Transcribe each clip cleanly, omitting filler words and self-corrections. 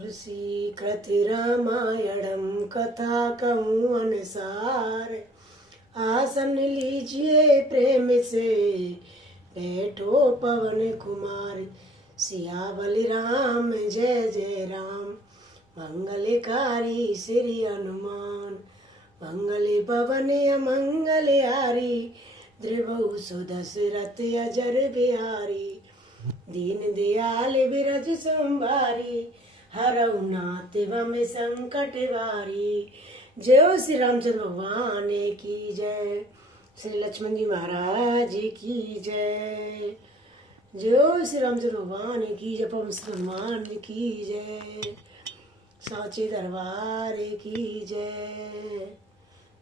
तुलसी कृति रामायणम कथा कहूँ अनुसार। आसन लीजिए प्रेम से बैठो पवन कुमार। सियावल राम जय जय राम। मंगलकारी श्री हनुमान। मंगल भवन अमंगल हारी। द्रिभु सुदशरथ अजर बिहारी। दीन दयाल बिरज संभारी। हरऊ नाथ वम संकट वारी। जय श्री रामचंद्र भगवान की जय। श्री लक्ष्मण जी महाराज की जय। जय श्री रामचंद्र भगवान की जय। पवन हनुमान की जय। साचे दरबार की जय।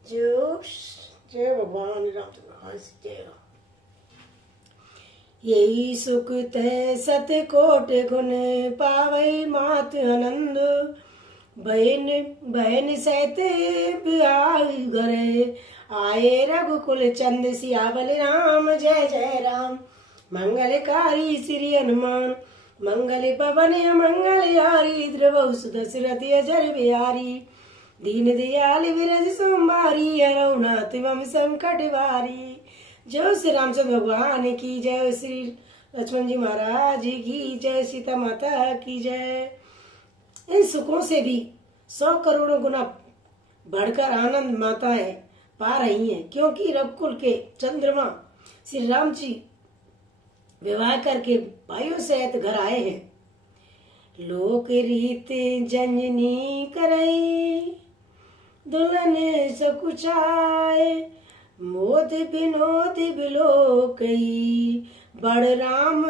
जय भगवान रामचंद्र भगवान की जय। यही सुख तय सत कोट गुण पावई मात आनंद। बहन सहते बिहार घरे आए रघुकुल चंद। सियावल राम जय जय राम। मंगलकारी श्री हनुमान। मंगल पवन मंगल हारी। द्रवौ सुदशरथ अजर बिहारी। दीन दयाल बिरज संभारी। हरऊ नाथ वम संकट वारी। जय श्री रामचंद्र भगवान की जय। श्री लक्ष्मण जी महाराज की जय। सीता माता की जय। इन सुखों से भी 100 करोड़ों गुना बढ़कर आनंद माताएं पा रही हैं, क्योंकि रघुकुल के चंद्रमा श्री राम जी विवाह करके भाइयों सहित घर आए हैं। लोक रीत जननी करई दुल्हन सकुचाए। मोद विनोद बिलोकई बड़ राम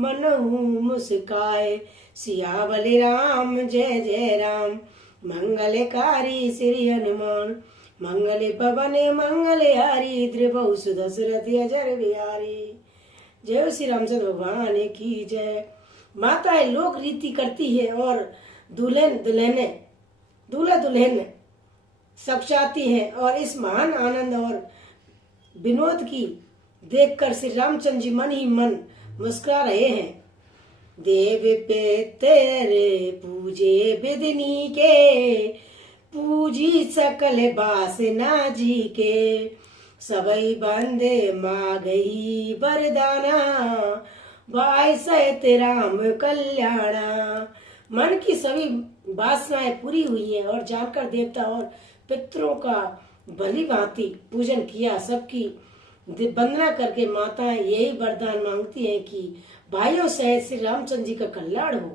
मनहु मुस्काए। सियावल राम जय जय राम। मंगलकारी श्री हनुमान। मंगल पवन मंगल हारी। द्रिभु सुदशरथ अजर बिहारी। जय श्री रामचंद्र भगवान की जय। माताएं लोक रीति करती है और दूल्हा दुल्हन सकुचाती है, और इस महान आनंद और विनोद की देखकर श्री रामचंद्र जी मन ही मन मुस्कुरा रहे हैं। देव पे तेरे पूजे बिदनी के पूजी सकल बासना जी के। सबई बंदे मांगई वरदाना बाई सहित राम कल्याणा। मन की सभी वासनाएं पूरी हुई हैं और जानकर देवता और पितरों का भली भांति पूजन किया। सबकी वंदना करके माताएं यही वरदान मांगती हैं कि भाइयों सहित श्री रामचंद्र जी का कल्याण हो।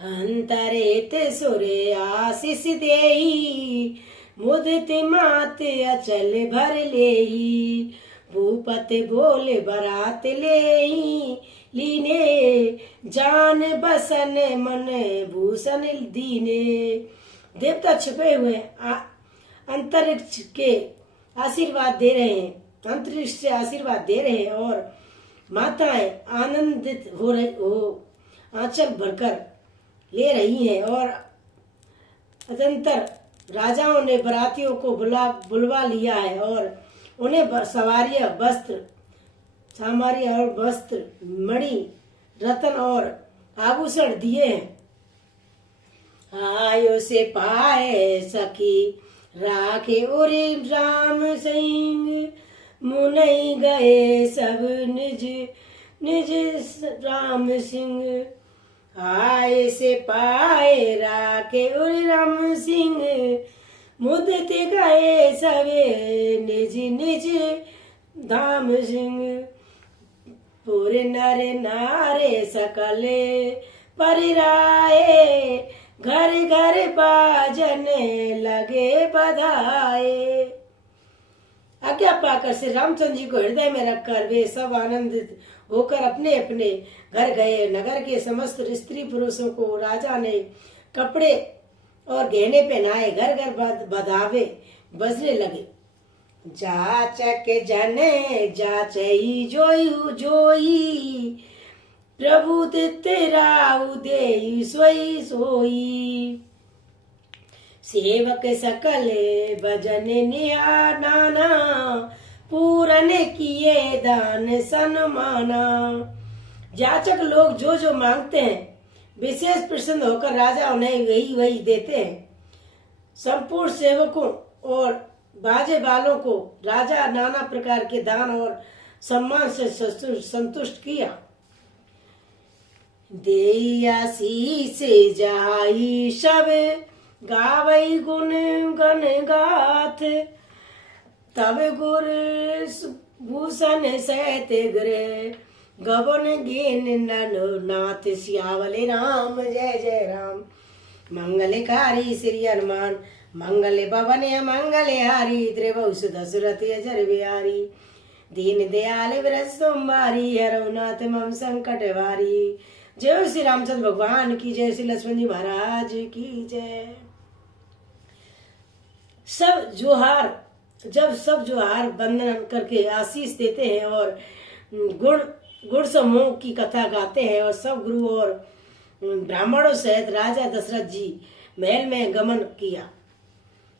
अंतरेत सुरे आशीष देही मुदित मात अचल भर लेही। भूपत बोले बरात लेही लीने जान बसन मन भूषण दीने। देवता छुपे हुए अंतरिक्ष के आशीर्वाद दे रहे हैं, अंतरिक्ष से आशीर्वाद दे रहे हैं, और माताएं आनंदित हो आंचल भरकर ले रही हैं। और अतंतर राजाओं ने बरातियों को बुलवा लिया है और उन्हें सवारियां वस्त्र सामारी और वस्त्र मणि रतन और आभूषण दिए हैं। आयो से पाए सखी राखे उरे राम सिंह। मुनई गए सब निज निज राम सिंह। आए से पाए राखे उरे राम सिंह। मुदत गए सवे निज निज धाम सिंह। पूरे नर नारे सकले परिराए। घर घर बाजन लगे बधाए। आज्ञा पाकर श्री रामचंद्र जी को हृदय में रखकर वे सब आनंदित होकर अपने अपने घर गए। नगर के समस्त स्त्री पुरुषों को राजा ने कपड़े और गहने पहनाए। घर घर बधावे बजने लगे। जाचक जने जाचई जोयु जोई। प्रभु तेरा उदय सोई सोई। सेवक सकल भजन नाना। पूरन किए दान सन्माना। जाचक लोग जो जो मांगते हैं विशेष प्रसन्न होकर राजा उन्हें वही देते हैं। संपूर्ण सेवकों और बाजे वालों को राजा नाना प्रकार के दान और सम्मान से संतुष्ट किया। देयासी से जाई सब गावई गुण गण गाथ, तब गुर भूषण सहत गृह गबन गेन ननो नाथ। सियावले राम जय जय राम। मंगलकारी श्री हनुमान मंगल भवन मंगल हारी, त्रिभुवन दशरथ अजर बिहारी। दीन दयाल व्रत सोमवारी, हरनाथ मम संकट वारी। जय श्री रामचंद्र भगवान की जय, श्री लक्ष्मण जी महाराज की जय। सब जोहार वंदन करके आशीष देते हैं और गुण समूह की कथा गाते हैं और सब गुरु और ब्राह्मणों सहित राजा दशरथ जी महल में गमन किया।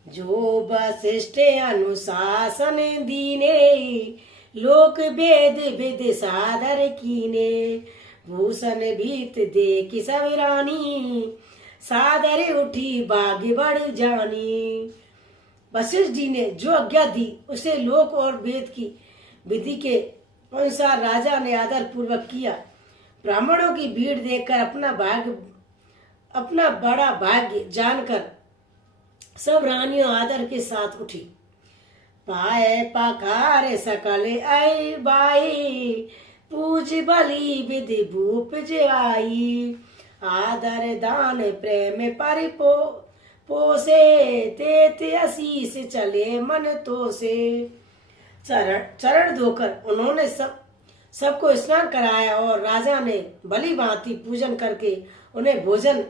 जो वशिष्ठ अनुशासन दीने, लोक वेद विद सादर कीने। भूषण भीत देख सब रानी, सादर उठी बाग बढ़ जानी। वशिष्ठ जी ने जो आज्ञा दी उसे लोक और वेद की विधि के अनुसार राजा ने आदर पूर्वक किया। ब्राह्मणों की भीड़ देखकर अपना बड़ा भाग्य जानकर सब रानियों आदर के साथ उठी। पाए पखार सकल आई बाई, पूज बलि विधि भूप आई। आदर दान प्रेम परिपो पोसे, तेत आशीष चले मन तो से। चरण धोकर उन्होंने सबको स्नान कराया और राजा ने भली भांति पूजन करके उन्हें भोजन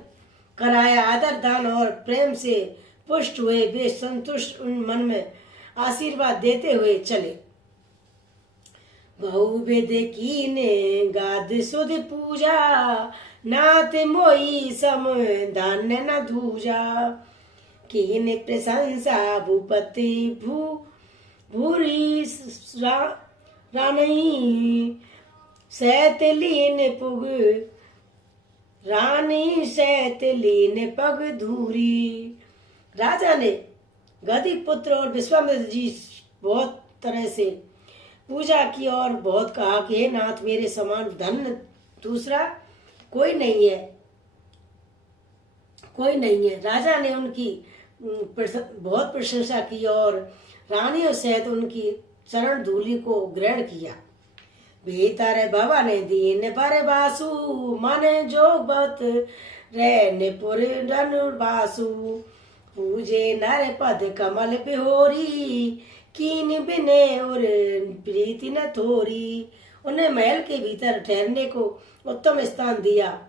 कराया। आदर दान और प्रेम से पुष्ट हुए वे संतुष्ट मन में आशीर्वाद देते हुए चले। बहुविध कीने गाद सुध पूजा, नाथ मोई सम धान्य न दूजा। कीन प्रशंसा भूपति भूरी रानी, सैतलीन पुग रानी सैतलीन पग धूरी। राजा ने गदी पुत्र और विश्वामित्र जी बहुत तरह से पूजा की और बहुत कहा कि हे नाथ, मेरे समान धन दूसरा कोई नहीं है। राजा ने उनकी बहुत प्रशंसा की और रानियों सहित उनकी चरण धूलि को ग्रहण किया। भीतर भवन दीन पर बासु, मन जोगबत रैनपुर धनुर्बासु। पूजे नर पद कमल बिहोरी, कीन बिने और प्रीति न थोरी। उन्हें महल के भीतर ठहरने को उत्तम स्थान दिया,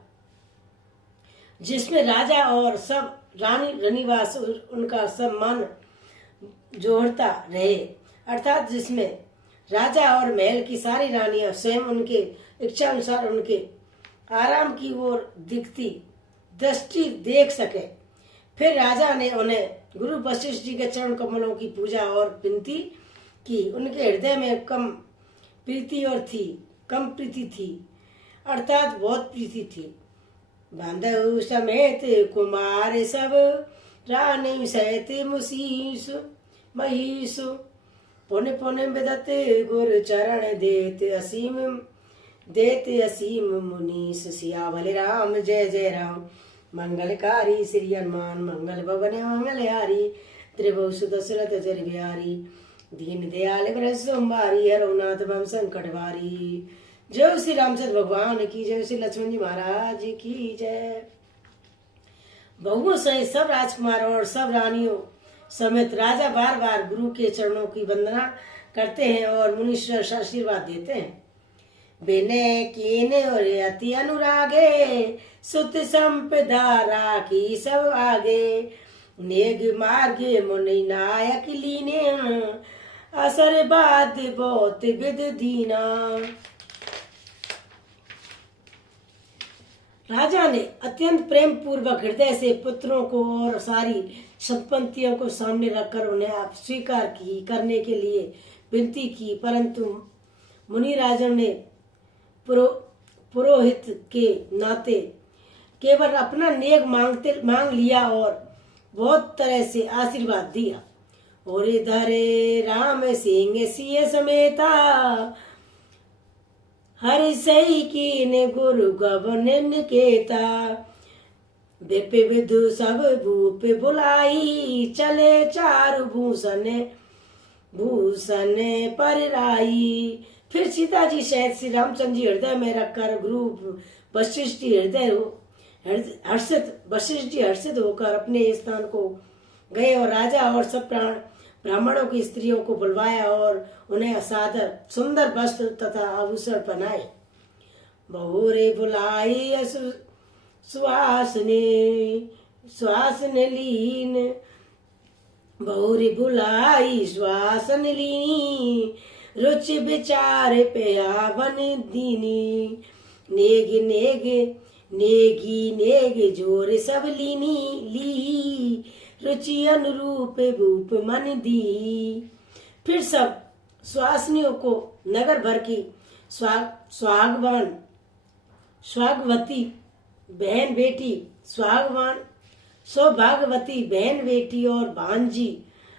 जिसमें राजा और सब रानीवास उनका सम्मान जोड़ता रहे, अर्थात जिसमें राजा और महल की सारी रानियां स्वयं उनके इच्छा अनुसार उनके आराम की ओर दिखती दृष्टि देख सके। फिर राजा ने उन्हें गुरु वशिष्ठ जी के चरण कमलों की पूजा और विनती की। उनके हृदय में कम प्रीति थी, अर्थात बहुत प्रीति थी। बांधव समेत कुमार सब, रानी सहित मुसीस महिष। पुन पुन विदत गुर चरण देत असीम मुनीस। सियावल राम जय जय राम। मंगलकारी श्री हनुमान मंगल भवन मंगल हारी। त्रिभुवन दशरथ अजर बिहारी। दीन दयाल व्रत सोमवारी, हरनाथ मम संकट वारी। जय श्री रामचंद्र भगवान की जय, श्री लक्ष्मण जी महाराज की जय। बहुओं सहित सब राजकुमारों और सब रानियों समेत राजा बार बार गुरु के चरणों की वंदना करते हैं और मुनीश्वर आशीर्वाद देते हैं। बिने कीने और अति अनुरागे, सुत संपदा राखी सब आगे। नेग मार्गे मुनि नायक लीने, असर बाद बहुत विद दीना। राजा ने अत्यंत प्रेम पूर्वक हृदय से पुत्रों को और सारी संपत्तियों को सामने रखकर उन्हें स्वीकार करने के लिए विनती की, परंतु मुनि राजन ने पुरोहित के नाते केवल अपना नेक मांग लिया और बहुत तरह से आशीर्वाद दिया। और इधर राम सिंह सिय समेता हरि सही की ने गुरु गवन निकेता। विप विधु सब भूप बुलाई चले चारु भूषण भूषण पर राई। फिर सीता जी शायद श्री रामचंद्र जी हृदय में रखकर गुरु वशिष्ठ जी हर्षित होकर अपने स्थान को गए और राजा और सब ब्राह्मणों की स्त्रियों को बुलवाया और उन्हें सादर सुंदर वस्त्र तथा आभूषण पहनाए। बहुरे बुलाई श्वासन लीन बहुरी बुलाई श्वासन लीनी रुचि विचार प्यावन दीनी। नेग नेग नेगी नेग जोर सब लीनी ली रुचि अनुरूप भूप मन दी। फिर सब स्वासनियों को नगर भर की स्वागवती बहन बेटी सौभाग्यवती बहन बेटी और भांजी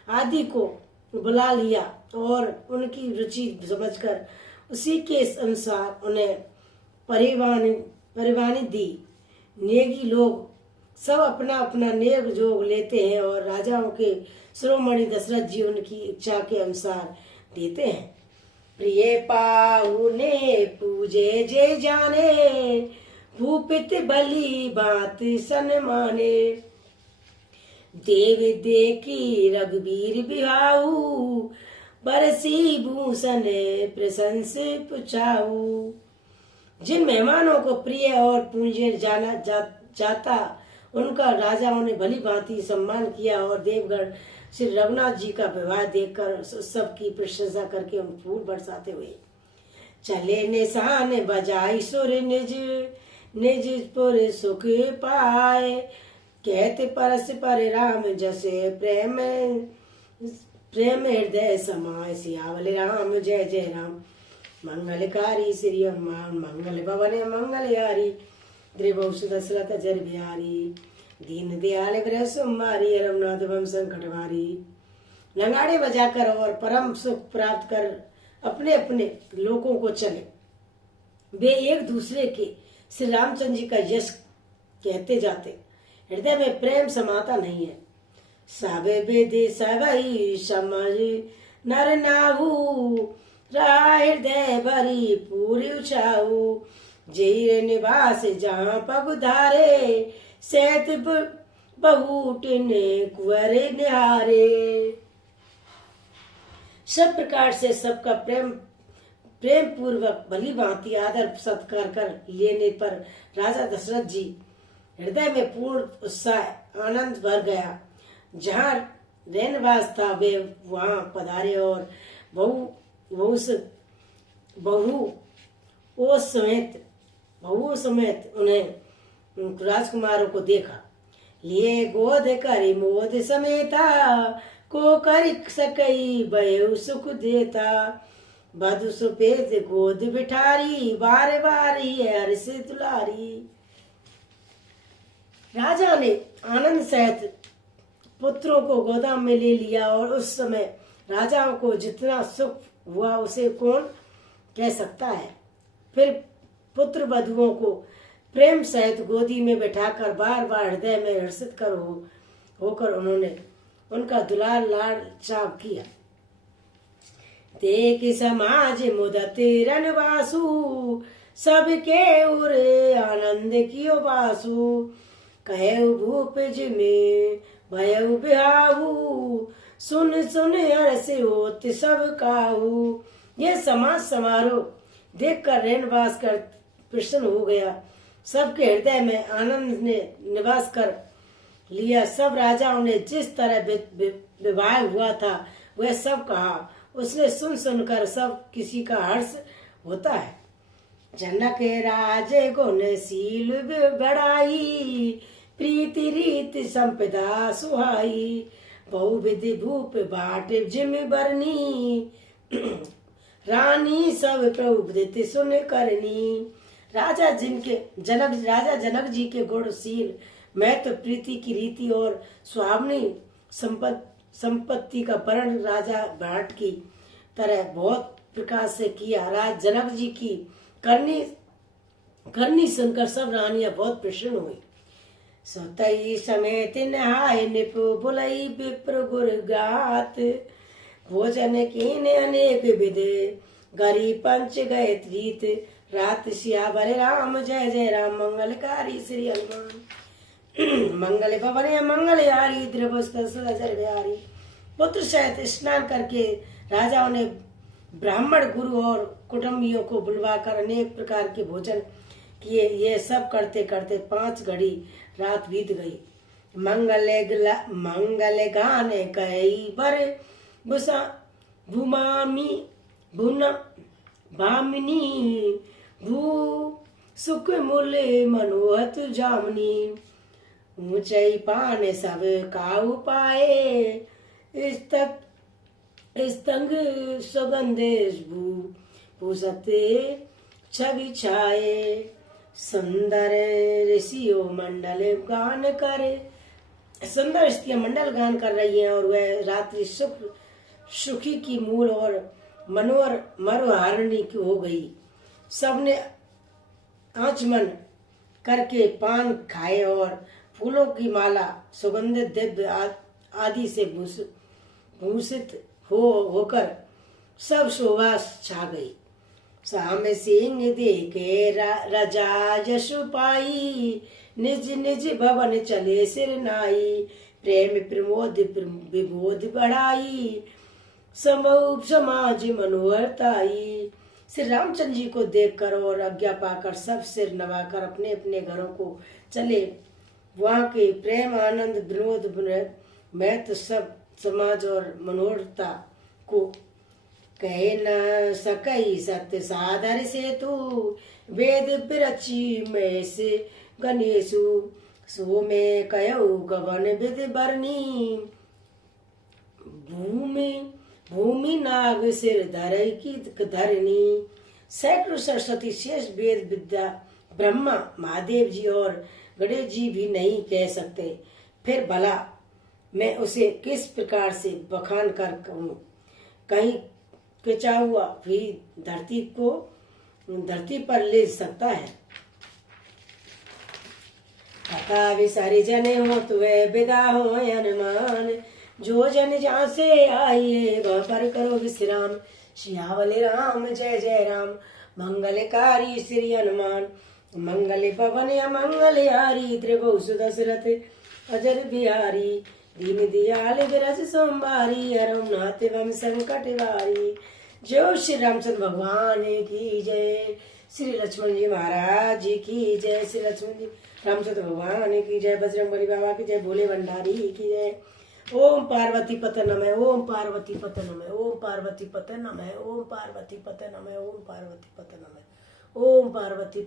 आदि को बुला लिया और उनकी रुचि समझकर उसी के अनुसार उन्हें परिवानी दी। नेगी लोग सब अपना अपना नेक जोग लेते हैं और राजाओं के शिरोमणि दशरथ जी उनकी इच्छा के अनुसार देते हैं। प्रिय पाहुने पूजे जे जाने भूपित बलि बात सन्माने। देव देखी रघुवीर बिहाऊ बरसी भूषण प्रशंस पुछाऊ। जिन मेहमानों को प्रिय और पूज्य जाना जाता उनका राजाओं ने भली भांति सम्मान किया और देवगढ़ श्री रघुनाथ जी का विवाह देखकर सबकी प्रशंसा करके उन फूल बरसाते हुए चले। निशान बजाई सुर निज निज पुर सुख पाए कहते परस पर राम जसे प्रेम प्रेम हृदय समाय। सियावल राम जय जय राम मंगलकारी श्री हनुमान मंगल भवन मंगलहारी। द्रिभुवसु दशरथ जर बिहारी दीन दयाल गृह सुमारी रघुनाथ भम संकट भारी। नगाड़े बजाकर और परम सुख प्राप्त कर अपने अपने लोगों को चले। वे एक दूसरे के श्री रामचंद्र जी का यश कहते जाते। हृदय में प्रेम समाता नहीं है। सब विधि सबई समझ नर नाहू हृदय भरी पूरी उछाऊ। जीर निवास जहाँ पगुधारे सैत बहुटिन कुंवर निहारे। सब प्रकार से सबका प्रेम पूर्वक भली भांति आदर सत्कार कर लेने पर राजा दशरथ जी हृदय में पूर्ण उत्साह आनंद भर गया। जहाँ रैनवास था वे वहां पधारे और बहु समेत उन्हें राजकुमारों को देखा। लिए गोद करी मोद समेता को कर सकई बयु सुख देता। बधु सुपेत गोद बिठारी बार बारी हर्ष दुलारी। राजा ने आनंद सहित पुत्रों को गोदाम में ले लिया और उस समय राजाओं को जितना सुख हुआ उसे कौन कह सकता है। फिर पुत्र वधुओं को प्रेम सहित गोदी में बैठाकर बार बार हृदय में हर्षित होकर उन्होंने उनका दुलार लाड़ चाव किया। देख समाज मुदत रनवासु सबके उर आनंद कियो बासु। कहे भूप में भयउ बिहाऊ सुन सुन हर्ष होत सब काहू। यह समाज समारोह देखकर रैनवास कर प्रसन्न हो गया। सबके हृदय में आनंद ने निवास कर लिया। सब राजाओं ने जिस तरह विवाह हुआ था वह सब कहा। उसने सुन सुनकर सब किसी का हर्ष होता है। जनक राज गुणशील बढ़ाई प्रीति रीति संपदा सुहाई। बहुविधि भूप बाट जिम बरनी रानी सब प्रभु सुन करनी। राजा जनक जी के गुणशील महत्व प्रीति की रीति और स्वामिनी संपत्ति का वर्ण राजा भरत की तरह बहुत प्रकार से किया। राजा जनक जी की करनी सुनकर सब रानियां बहुत प्रसन्न हुई। सोतई समेत नहाय निपु बुलई विप्र गुर गात भोजन कीने अनेक विधे गरी पंच गए त्रीत रात सियावर राम जय जय राम मंगलकारी श्री हनुमान मंगल भवन मंगलहारी द्रवस्तर बिहारी। पुत्र सहित स्नान करके राजाओं ने ब्राह्मण गुरु और कुटुंबियों को बुलवाकर अनेक प्रकार के भोजन किए। ये सब करते करते 5 घड़ी रात बीत गई। मंगल गाने कई बर बुसा भूमामी भुना भामिनी भू सुख मूल मनोहत जामनी ऊंचाई पाने सब काऊ पाए स्तंग सुगंधेश भू पूसते छवि छाए सुंदर ऋषियों मंडल गान करे। सुंदर स्त्रियां मंडल गान कर रही हैं और वह रात्रि सुखी की मूल और मनोहर मरुहारिणी की हो गई। सबने आचमन करके पान खाए और फूलों की माला सुगंधित दिव्य आदि से भूषित होकर सब शोभा छा गई। साम सिंह देखे राजा यशु पाई निज निज भवन चले सिर नाई प्रेम प्रमोद विबोध बढ़ाई समाज मनोहरताई। श्री रामचंद्र जी को देखकर और आज्ञा पाकर सब सिर नवाकर अपने अपने घरों को चले। वहाँ के प्रेम आनंद विनोद महत्व सब समाज और मनोहरता को कहे न सकई सत्य साधर से तू वेद प्रची में से गणेशु सो में कयो गवन विधि बरनी भूमि नाग सिर धरई की धरनी। सैकड़ों सरस्वती शेष वेद विद्या ब्रह्मा महादेव जी और गणेश जी भी नहीं कह सकते। फिर भला मैं उसे किस प्रकार से बखान कर कहूँ। कहीं किचा हुआ भी धरती पर ले सकता है। कथा विसारी जने हो तो वे विदा हो हनुमान जो जन जहाँ से आइए वह पर करो विश्राम। सियावले राम जय जय राम मंगलकारी श्री हनुमान मंगल पवन मंगलहारी त्रिभुवन दशरथ अजर बिहारी दीन दयाल विरस सोमवारी हरम नाथ एवं संकट वारी। जय श्री रामचंद्र भगवान की जय। श्री लक्ष्मण जी महाराज जी की जय। श्री लक्ष्मण जी रामचंद्र भगवान की जय। बजरंगबली बाबा की जय। भोले भंडारी की जय। ओम पार्वती पते नमः। ओम पार्वती पते नमः। ओम पार्वती पते नमः। ओम पार्वती पते नमः। ओम पार्वती पते नमः। ओम पार्वती